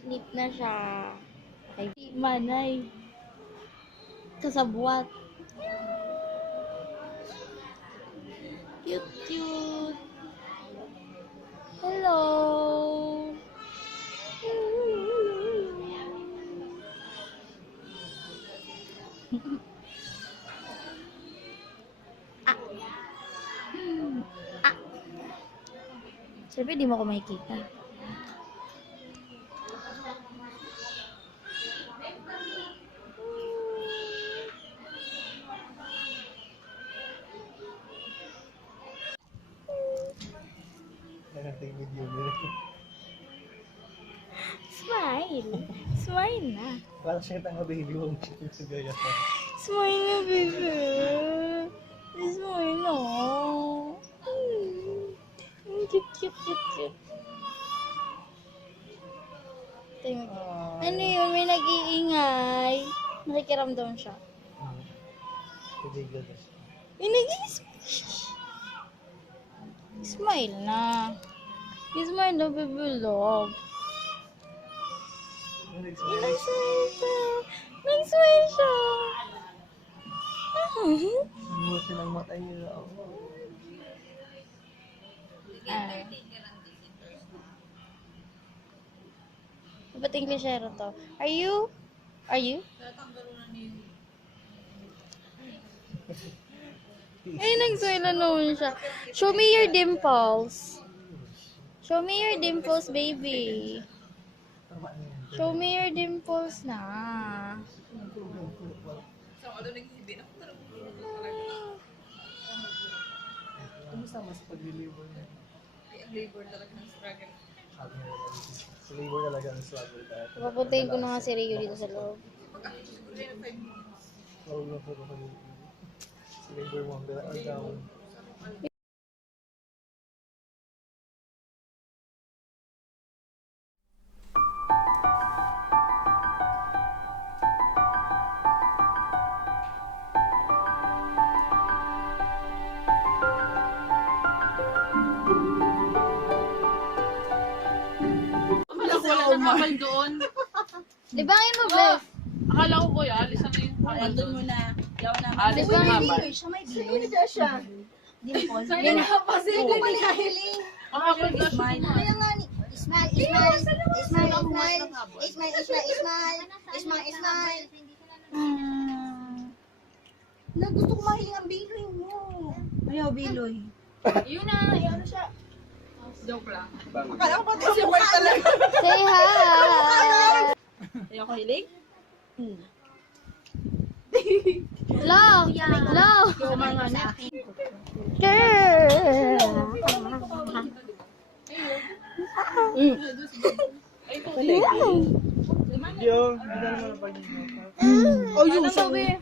Sleep na siya. Ay, manay. Kasabwat. Cute, cute. Hello. Ah. Ah. Siyempre, di mo ako makikita. Nakating video nila. Smile. Smile na. Parang siya tanga baby mo sa gaya sa. Smile na, baby. Smile na. Cute, cute, cute, cute. Ano yun? May nag-iingay. Nakikiramdam siya. Illegal na siya. May Smile na. Smile na, baby love. Nag-smile siya. Nag-smile siya. Buti ng mata niya. Ba't Englishero to? Are you? Ay, nag-smile na naman siya. Show me your dimples. Show me your dimples, baby. Show me your dimples na. Kumusta mas pag-deliver niya? Ang labor talaga ng struggle. Sabi niya lang, sa labor talaga ang struggle tayo. Papuntahin ko na nga si Rio dito sa loob. Pag-ako siguro yun ng 5 minutes. Huwag lang po kami. Sa labor mo, pero ang down. Akala ko wala nang kapal doon. Libangin mo, Beth. Akala ko kuya, alis na yung kapal doon. mo na. Yaw na. Alis na yung kapal. Siya may bilog. siya. Dimples. Kasi Hindi ko nakahiling. Makapal na siya. Kaya nga ni. Ismail, Ismail, Ismail, Ismail, Ismail, Ismail, Ismail, Ismail, Ismail. Na gusto ko mahiling ang biloy mo. Ayaw, biloy. Yun na, yun na siya. Joke lang. Akala ko pati si White talaga. Say hi! Ayaw ko hilig? Hello! Hello! Kumanga na. Girl! Yung, hindi na naman ang pag-ibig. Oh, yun. Sabi.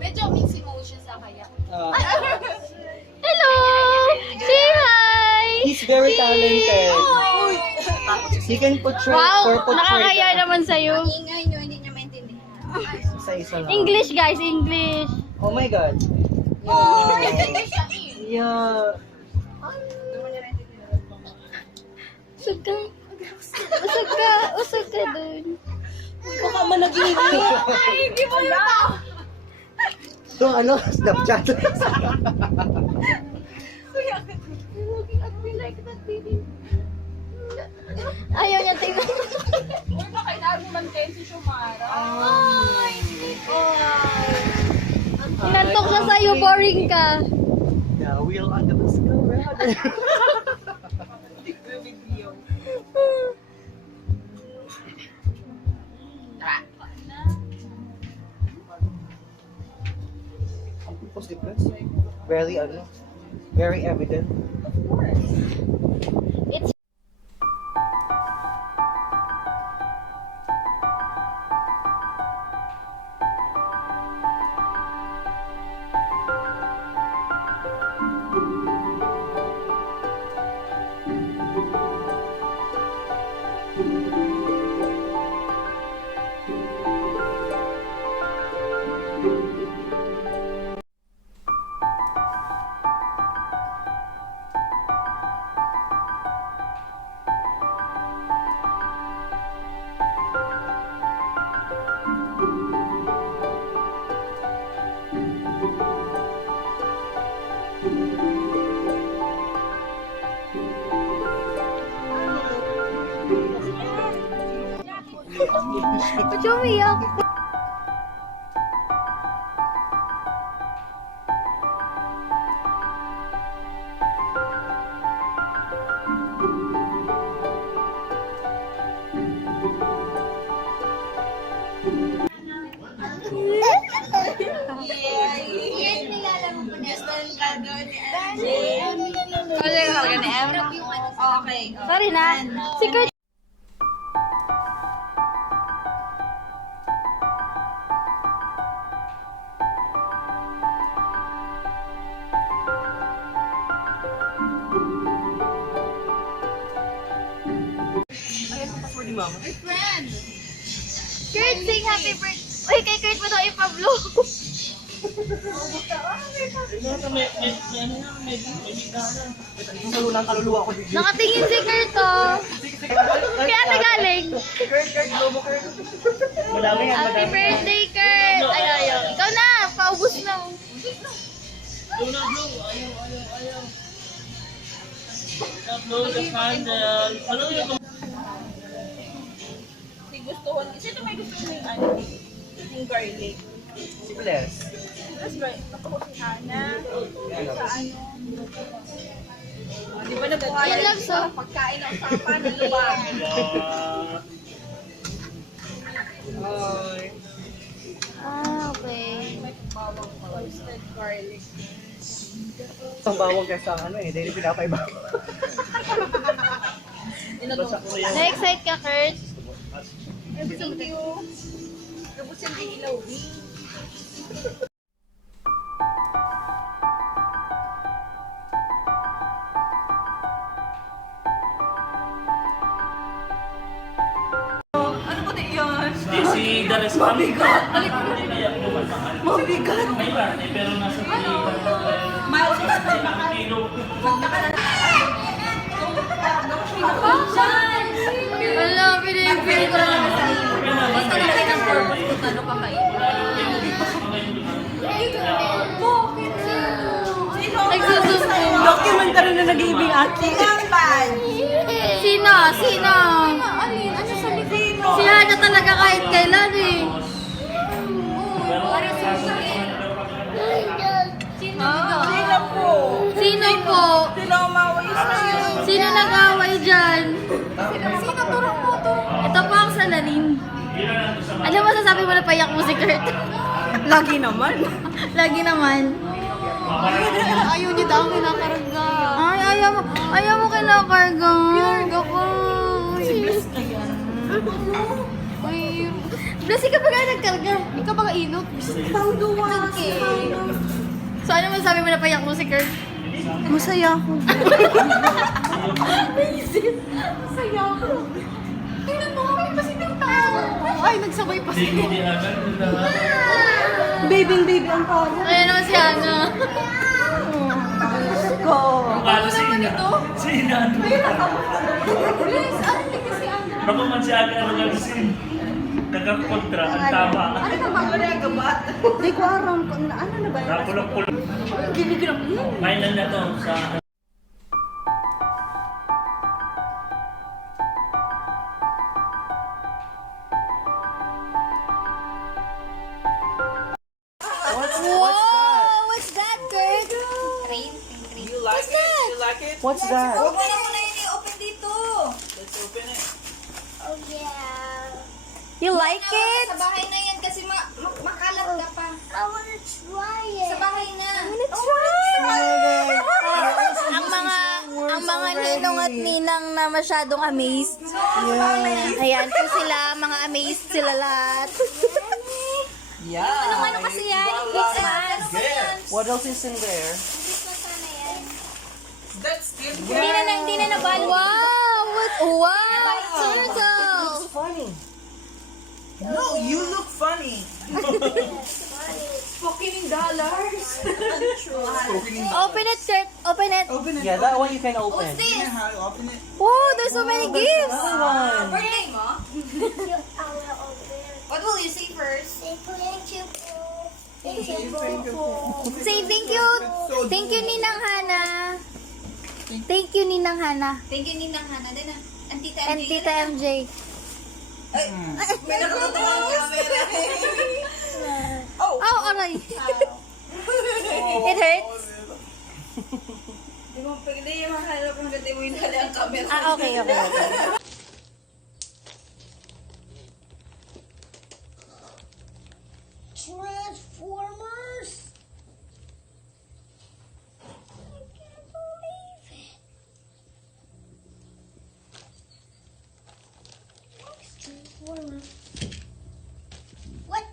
Medyo mixed emotions sa kaya. Hello! Say hi! He's very talented. He can portray, Wow! portray. Nakakaya naman sa'yo. Ingay nyo, hindi niya maintindihan. Isa-isa lang. English, guys, English. Oh my God. Yeah. Usog ka. Usog ka dun. Baka managili. Ay, hindi mo na. So ano? Snapchat. Ayaw niya tingnan. Uy, baka inaargumentin si Shumara. Inantok siya sa'yo, boring ka. Yeah, wheel on the bus. Go, brother. Video. Ang people's difference. Very ano. Very evident. It's Ba't siya umiyak? Okay. Sorry na. Secret. Kurt, sing happy birthday. Uy, kay Kurt mo daw ipablo. Salunan kaluluwa ko dito. Nakatingin si Kurt, oh. Kaya nagaling. Kurt, globo Kurt. Madami yan, Happy madami. birthday, Kurt. Ay, ayaw. Ikaw na, paubos na. Si gustuhan. Sino may gusto mo yung ano? Yung garlic. Si Bless. Tapos garlic. Ako si Hana. Ano? Sa ano? Di ba nabuhay? Yan lang, so. Pagkain ng usapan ng luwag. Hi. Ah, okay. May bawang roasted garlic. Isang bawang kaysa ano eh. Dahil pinapaiba. Na-excite ka, Kurt? Thank you. Tapos yung ilaw. Ano ba yan? Si Dares Mabigat! Mabigat! May karne pero nasa Miles kilo. Wala, pinipili ko lang sa iyo. Basta natin ang purpose kung ano kakainin. Nagsusumbong. Documentary na nag-ibig ate. Sino? Sino? Si Hana talaga kahit kailan eh. Sino po? Sino po? Sino umaway sa'yo? Sino nag-away dyan? Ito po ang salarin. Ano masasabi mo na payak mo si Kurt? Lagi naman. Lagi naman. Ayaw niya daw kinakarga. Ay, ayaw mo kinakarga. Karga ko. Bless, ikaw ba nga nagkarga? Ikaw ba nga inok? Okay. So, ano masasabi mo na payak mo si Kurt? Masaya ako. Masaya ako. Tingnan mo, kami kasi ng tao. Ay, nagsabay pa Hindi, hindi, ano, Baby ang paro. Ayan naman si Ana. Go. Paano si Ina? Si Ina, ano? Please, ano kasi ano? Ako man si Aga, ano lang si kakakontra, ang tama. Ano ka ba? Ano yung gabat? Hindi ko aram kung ano na ba yun? Napulok-pulok. Ginigram. Mainan na to sa... Wow! What's that, Kurt? Rain. You like it? You like it? What's that? Huwag mo na muna yun i-open dito. Let's open it. Oh, yeah. You like it? Sa bahay na yan kasi makalat ka pa. I wanna try it. Sa bahay na. I wanna Ang mga ninong at ninang na masyadong amazed. Ayan po sila, mga amazed sila lahat. Yeah. Ano kasi yan? What else is in there? That's still Hindi na nabal. Wow! Wow! Turtle! Funny. No, you look funny. Spoken in dollars. Open it, Kurt. Open it. Open it. Yeah, that one you can open. You know how to open it? Wow, there's so many gifts. Birthday mo? What will you say first? Say thank you. Thank you, Ninang Hana. Thank you, Ninang Hana. Thank you, Ninang Hana. Din ah. And Tita And MJ. Tita MJ. May nakatutuwa ang camera. Oh, aray. It hurts? Di mo pwede yung mahalap ng ganda mo yung dali ang camera. Ah, okay. Transformers! I can't believe it. Next Transformer. What?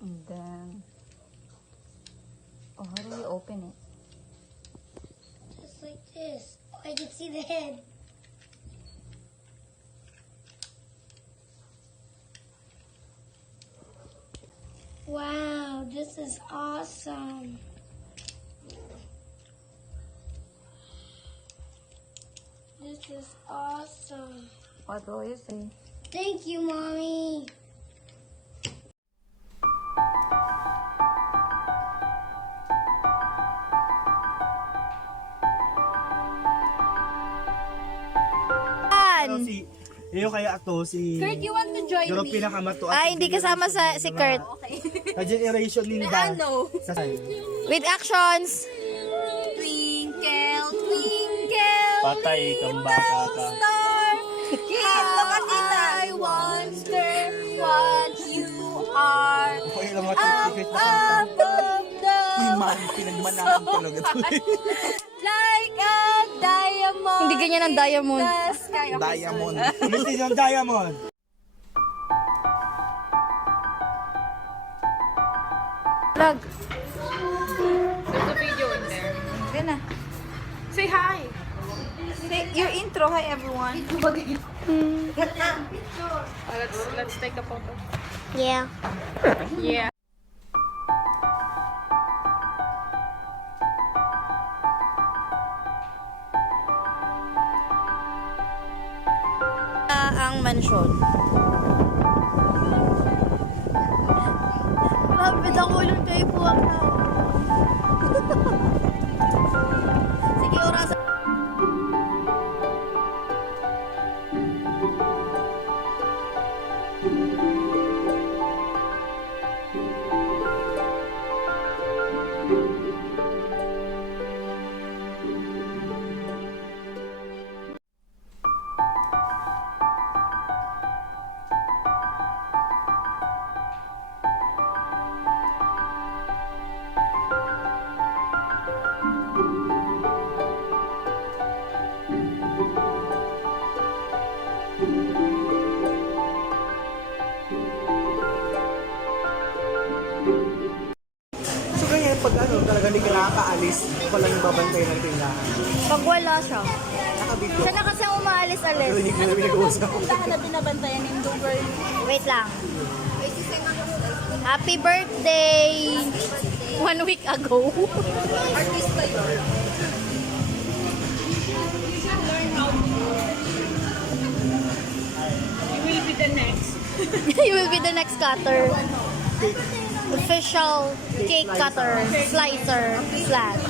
And then, how do we open it? Just like this. Oh, I can see the head. Wow, this is awesome. This is awesome. What will you say? Thank you, Mommy. Yung kaya ako, si... Kurt, you want to join Yung me? pinakamatuan. Ay, hindi kasama si Kurt. Ka-generation ninda. Sa With actions. Twinkle, twinkle, Patay kang bata ka. star. I wonder what you are. Okay lang mga tikit na kanta. Above the Pinagmanahan talaga ito. like a diamond. Hindi ganyan ang diamond. Ah, The sky. Diamond. Ulitin yung diamond. Vlog. There's a video in there. Yan na. Say hi. Say your intro. Hi, everyone. Let's take a photo. Yeah. Yeah. Ang mansyon. Grabe, nakulong kayo po ang tao. Sige, oras. nakakaalis, wala yung babantay ng tindahan. Pag wala siya. Nakabito. Siya na kasi ang umaalis-alis. Pero hindi ko na pinag-uusap. Tindahan na binabantayan yung Dover. Wait lang. Happy birthday! 1 week ago. Artista yun. You will be the next. You will be the next cutter. Official cake cutter, slicer, flat.